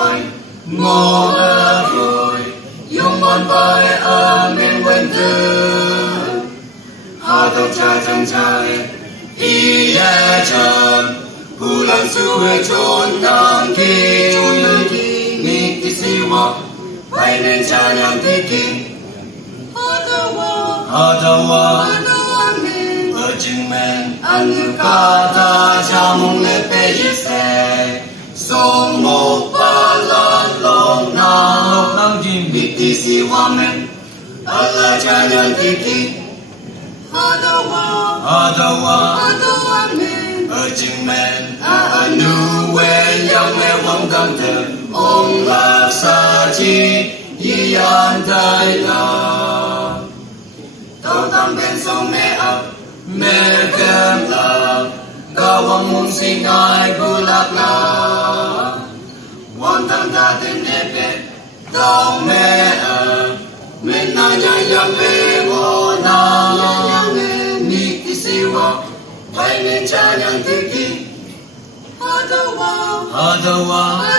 khoanh ngô vui dùng mòn vai ở miền quên tư hà tàu cha chân trời ý ya chân hu lan su về chốn nam kỳ mi kỳ si wa bay nên cha nhang thi kỳ hà tàu wa ở chừng men ăn ca ta cha mong lệ pe se song một ba lan long nam jin mi kỳ si wa men Allah cha nhang thi kỳ Hadawa ở chừng men nu we yang me wang gang te ong la sa chi yi an dai la tao tam bên sông me ap me kem la ka wang mong sing ai bu lak la wang tam ta tin ne pe tao me men na yang me wo na bay nên cha nhang thi kỳ Hadawa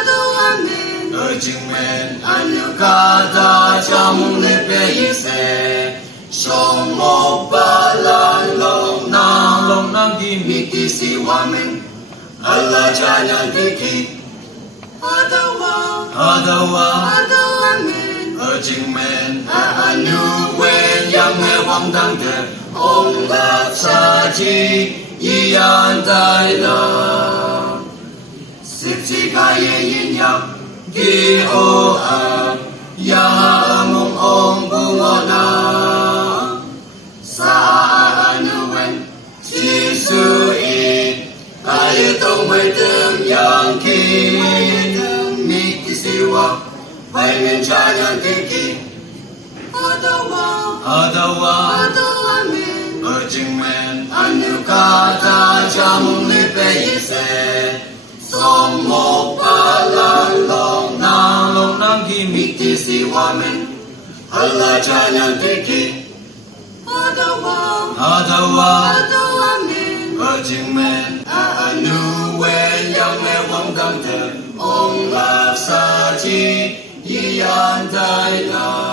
ở chừng men ăn ca ta cha mong lệ pe se song một ba lan long nam di mi kỳ si wa men Allah cha nhang thi kỳ Hadawa ở chừng men nu we yang me wang dang te ong la sa chi yi an dai la sip chi ka ye yin yang ki o a ya mong ong bu ngo na sa anu wen chi su i ai tong mai tem yang ki mi ki si wa bai men cha yang ki ki Hadawa ở chừng men ăn ca ta cha mong lệ pe se song một ba lan long nam ki mi ki si wa men Allah cha nhang thi kỳ Hadawa ở chừng men nu we yang me wang gang te ong la sa chi yi an dai la